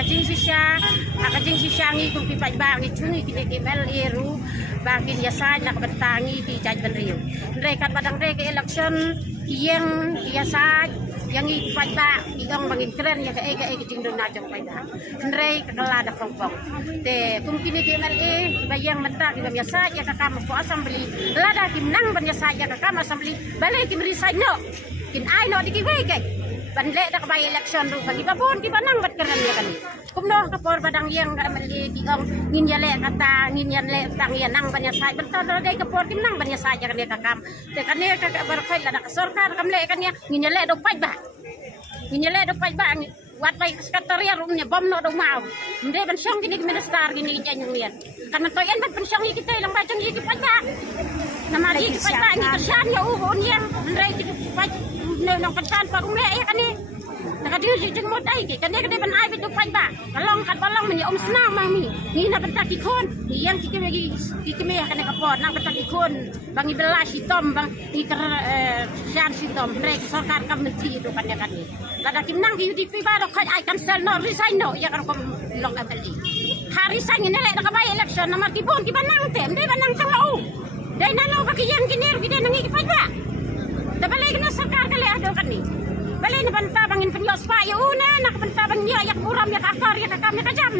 akajing sisyangi kung pipay bangi chungi kinikimel iru bangin yasay nakabantangi ti jaj banriyo. Ndre kat badang re ke election iyang yasay yang ipay ba igang mangin kren ya ke jing do najang pay ba. Ndre kakalada pongpong. Te kung kinikimel bayang mata kigam yasay ya kakam ko assembly lada kimnang ban yasay ya kakam assembly balay kim resign no. Kin ay no dikiwe kay banle dak bay election ru bagi babon ki banang bat keren ya kan kumno kapor badang yang mali diong nginyale kata nginyale tang ya nang banya sai bentar dai kapor kim nang banya sai kan ya kakam te kan ya kakak barkai la sorkar kam le kan ya nginyale do pai ba wat bay sekretariat rumnya bom no do mau mde ban syong gini minister gini janyang lian kan to yan ban syong kita lang ba jang iki pai ba namagi pai ba ni kasyan ya uhon yang ndai ti pai nang kantan pa kung ya kani nakadiri jeng mod ay kani ban ay bidu pai ba kalong kat balong meni om senang mami ni na bentak ikon yang kikime kani kapon nang bentak ikon bangi belas hitom bang iker syan hitom rek sarkar kam menteri itu kan ya kani lada kim nang di UDP ba dok ay cancel no resign no ya kan kom long abeli hari sang ini lek nakabay election namar tibon ki banang tem de banang tanglau dai nalo bakiyang kinir gide nang ikipai ba balay na sarkar kali ada kan ni balay na banta bangin penyos pa una nak banta bang niya yak muram yak akar yak kami kajam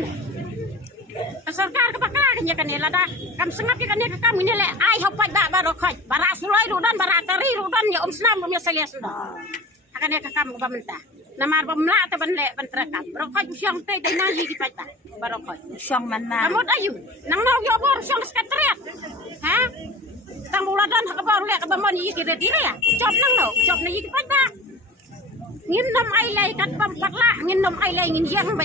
sarkar kapakra kanya kan lada kam sengap ya kan kam ini le ai hapai ba barokoj bara sulai rudan bara tari rudan ya snam ya salias ndo akan ya kam ba menta namar bamla ta banle bantrakam barokoj syang te dai naji di pai ba barokoj syang manna amot ayu nang no yo bor syang sekretariat ha tang buladan kabar le kabamon yi ki retire ya job nang no job na yi ki pada ngin nom ai lai kat pam patla ngin nom ai lai ngin yang ba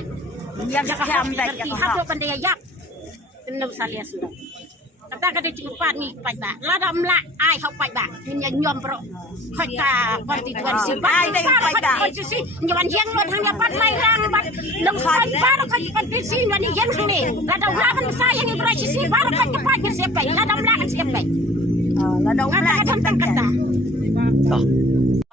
yang jam ba ki hado pandai yak nom salias no kata kata cukup ni pada lada mla ai hau pada ngin nyom pro khoi ka konstituensi ai dai pada konstituensi nyawan yang lo thang ya pat lai rang bat long khoi pa ro khoi konstituensi ngani yang hang ni lada ulaban saya ngi berisi si ba ro khoi pa ngi sepai lada mla kan sepai là đâu kata kata